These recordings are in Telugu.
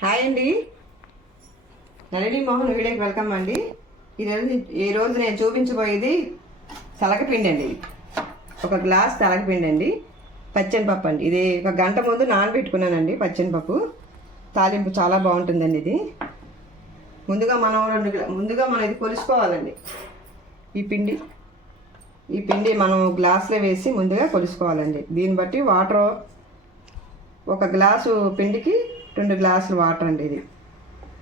హాయ్ అండి, నళిని మోహన్ వీడియోకి వెల్కమ్ అండి. ఈరోజు నేను చూపించబోయేది తలగపిండి అండి. ఒక గ్లాస్ తలగపిండి అండి. పచ్చెనపప్పు అండి. ఇది ఒక గంట ముందు నానబెట్టుకున్నానండి. పచ్చెనపప్పు తాలింపు చాలా బాగుంటుందండి. ఇది ముందుగా మనం ఇది కొలుసుకోవాలండి. ఈ పిండి మనం గ్లాస్లో వేసి ముందుగా కొలుసుకోవాలండి. దీన్ని బట్టి వాటర్, ఒక గ్లాసు పిండికి 2 గ్లాసులు వాటర్ అండి.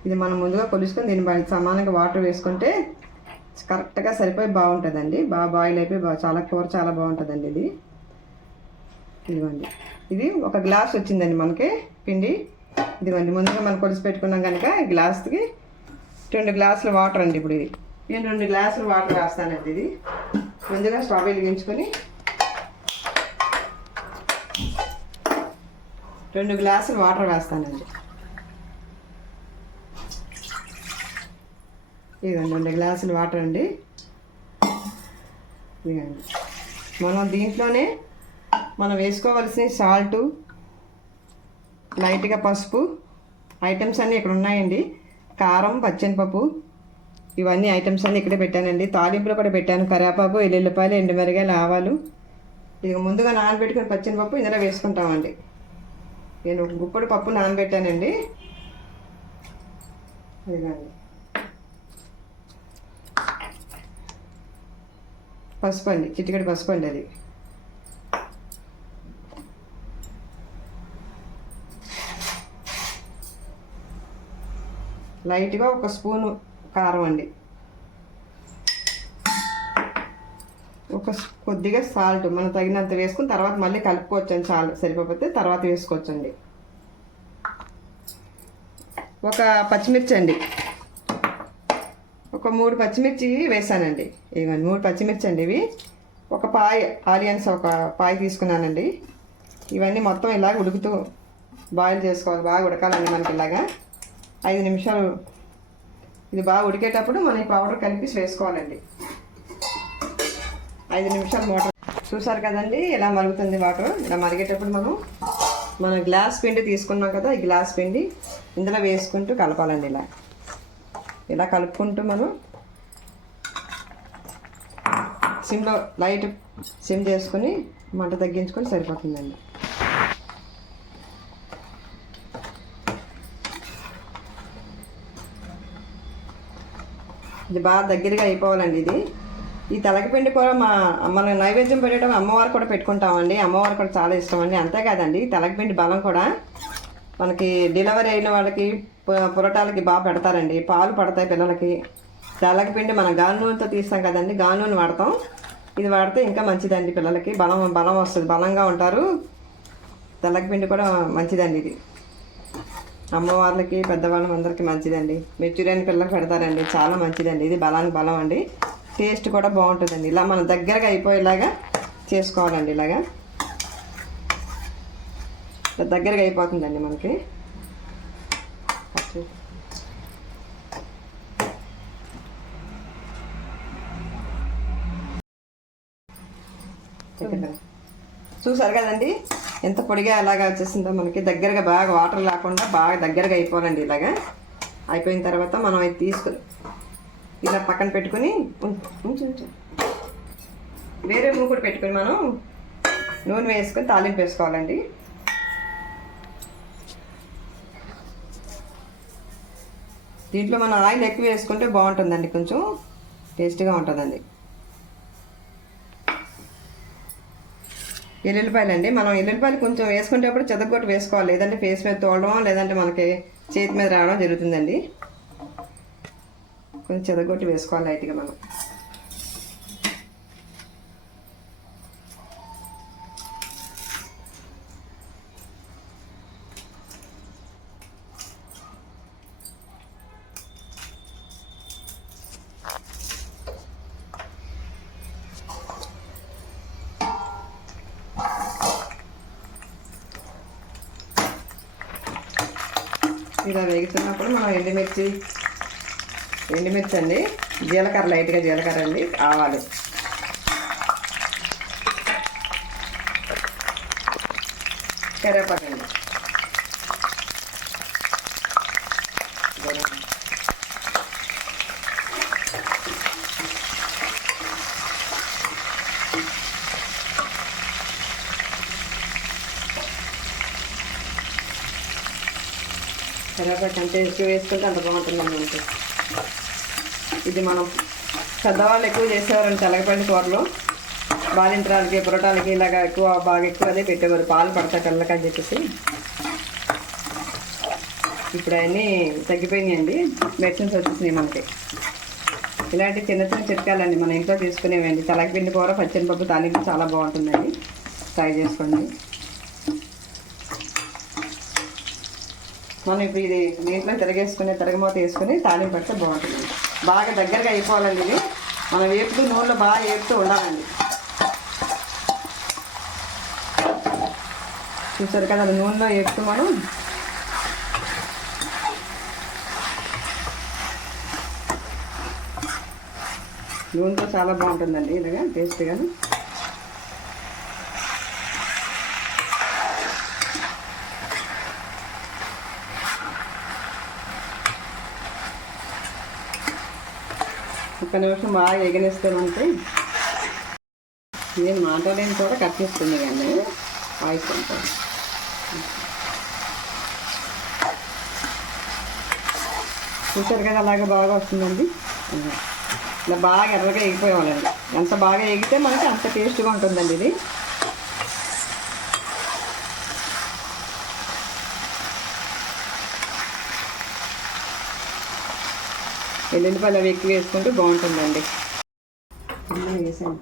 ఇది మనం ముందుగా కొలుసుకొని దీన్ని సమానంగా వాటర్ వేసుకుంటే కరెక్ట్గా సరిపోయి బాగుంటుందండి. బాగా బాయిల్ అయిపోయి కూర చాలా బాగుంటుందండి. ఇదిగోండి, ఇది ఒక గ్లాస్ వచ్చిందండి మనకి పిండి. ఇదిగోండి, ముందుగా మనం కొలిసి పెట్టుకున్నాం కనుక ఈ గ్లాస్కి 2 గ్లాసులు వాటర్ అండి. ఇప్పుడు నేను 2 గ్లాసులు వాటర్ వేస్తానండి. ఇది ముందుగా స్టవ్ వెలిగించుకొని 2 గ్లాసులు వాటర్ వేస్తానండి. ఇదిగోండి 2 గ్లాసులు వాటర్ అండి. ఇదిగోండి, మనం దీంట్లోనే మనం వేసుకోవాల్సిన సాల్టు, లైట్గా పసుపు ఐటమ్స్ అన్నీ ఇక్కడ ఉన్నాయండి. కారం, పచ్చెనపప్పు, ఇవన్నీ ఐటమ్స్ అన్నీ ఇక్కడే పెట్టానండి. తాలింపులో కూడా పెట్టాను. కరివేపాకు, ఎల్లుల్లిపాయలు, ఎండుమిరగాయలు, ఆవాలు. ఇక ముందుగా నానబెట్టుకుని పచ్చెనపప్పు ఇందులో వేసుకుంటామండి. నేను ఒక గుప్పడి పప్పు నానబెట్టానండి. ఇదిగోండి, పసుపు అండి, చిటికెడు పసుపు అండి. అది లైట్గా 1 స్పూను కారం అండి. కొద్దిగా సాల్ట్ మనం తగినంత వేసుకుని తర్వాత మళ్ళీ కలుపుకోవచ్చండి. చాలా సరిపోతే తర్వాత వేసుకోవచ్చండి. ఒక పచ్చిమిర్చి అండి, ఒక 3 పచ్చిమిర్చి వేసానండి. ఇవన్నీ 3 పచ్చిమిర్చి అండి. ఇవి ఒక పాయ ఆనియన్స్, ఒక పాయ తీసుకున్నానండి. ఇవన్నీ మొత్తం ఇలాగ ఉడుకుతూ బాయిల్ చేసుకోవాలి. బాగా ఉడకాలండి మనకి. ఇలాగా 5 నిమిషాలు ఇది బాగా ఉడికేటప్పుడు మనం ఈ పౌడర్ కలిపి వేసుకోవాలండి. 5 నిమిషాలు వాటర్ చూసారు కదండి, ఇలా మరుగుతుంది వాటర్. ఇలా మరిగేటప్పుడు మనం గ్లాస్ పిండి తీసుకున్నాం కదా, ఈ గ్లాస్ పిండి ఇందులో వేసుకుంటూ కలపాలండి. ఇలా కలుపుకుంటూ మనం సిమ్లో లైట్ సిమ్ చేసుకొని మంట తగ్గించుకొని సరిపోతుందండి. ఇది బాగా దగ్గరగా అయిపోవాలండి. ఈ తలగపిండి కూర మనం నైవేద్యం పెట్టేటప్పుడు అమ్మవారు కూడా పెట్టుకుంటామండి. అమ్మవారు కూడా చాలా ఇష్టం అండి. అంతేకాదండి, తలగపిండి బలం కూడా మనకి డెలివరీ అయిన వాళ్ళకి, పురటాలకి బాగా పెడతారండి. పాలు పడతాయి పిల్లలకి. తలగపిండి మనం గాను నూనెతో తీస్తాం కదండి, గాను నూనె వాడతాం. ఇది వాడితే ఇంకా మంచిదండి. పిల్లలకి బలం వస్తుంది, బలంగా ఉంటారు. తలగపిండి కూడా మంచిదండి. ఇది అమ్మవార్లకి, పెద్దవాళ్ళం అందరికీ మంచిదండి. మెచ్యూరైన పిల్లలకి పెడతారండి, చాలా మంచిదండి. ఇది బలానికి బలం అండి. టేస్ట్ కూడా బాగుంటుందండి. ఇలా మనం దగ్గరగా అయిపోయేలాగా చేసుకోవాలండి. ఇలాగా దగ్గరగా అయిపోతుందండి మనకి. చూసారు కదండి ఎంత పొడిగా ఎలాగా వచ్చేసిందో మనకి. దగ్గరగా బాగా వాటర్ లేకుండా బాగా దగ్గరగా అయిపోవాలండి. ఇలాగా అయిపోయిన తర్వాత మనం ఇది తీసుకుని ఇలా పక్కన పెట్టుకుని వేరే మూకుడు పెట్టుకుని మనం నూనె వేసుకొని తాలింపు వేసుకోవాలండి. దీంట్లో మనం ఆయిల్ ఎక్కువ వేసుకుంటే బాగుంటుందండి, కొంచెం టేస్టీగా ఉంటుందండి. ఎల్లుల్లిపాయలు మనం ఎల్లుల్లిపాయలు కొంచెం వేసుకునేటప్పుడు చెదగొట్టు వేసుకోవాలి. లేదంటే ఫేస్ మీద తోలడం, లేదంటే మనకి చేతి మీద రావడం జరుగుతుందండి. కొంచెం చెదగొట్టి వేసుకోవాలి లైట్గా మనం. ఇలా వేగుతున్నప్పుడు మనం ఎండుమిర్చి అండి, జీలకర్ర, లైట్గా జీలకర్ర అండి, ఆవాలు, కరివేపాకు అండి. కరివేపాకు అంటే ఎక్కువ వేసుకుంటే అంత బాగుంటుందండి మనకి. ఇది మనం పెద్దవాళ్ళు ఎక్కువ చేసేవారండి తెలగపండి కూరలో. బాలింతరాలకి పొరటాలకి ఇలాగ బాగా ఎక్కువ అదే పెట్టేవారు, పాలు పడతా కళ్ళకి అని చెప్పేసి. ఇప్పుడు అవన్నీ తగ్గిపోయినాయండి, మెడిసిన్స్ వచ్చేసినాయి మనకి. ఇలాంటి చిన్న చిన్న చిట్కాలండి మన ఇంట్లో తీసుకునేవండి. తెలగపిండి కూర పచ్చనిపప్పు తాలింపు చాలా బాగుంటుందండి, ట్రై చేసుకోండి. మనం ఇప్పుడు ఇది నీటిలో తిరగమూత వేసుకుని తాలింపు పడితే బాగుంటుంది. బాగా దగ్గరగా అయిపోవాలండి ఇది. మనం వేపుతూ నూనెలో బాగా వేపుతూ ఉండాలండి. చూసారు కదా, నూనెలో వేపుతూ మనం నూనెతో చాలా బాగుంటుందండి ఇలాగా టేస్ట్గా. ఒక్క నిమిషం బాగా ఎగనిస్తే మనకి నేను మాట్లాడేది కూడా కట్ చేస్తుంది కానీ వాయిస్ ఉంటుంది. చూసారు కదా అలాగే బాగా వస్తుందండి. ఇలా బాగా ఎర్రగా ఎగిపోయేవాళ్ళండి. ఎంత బాగా ఎగితే మనకి అంత టేస్ట్గా ఉంటుందండి ఇది. వెల్లుల్లిపాయలు అవి ఎక్కువ వేసుకుంటే బాగుంటుందండి. వేసాను.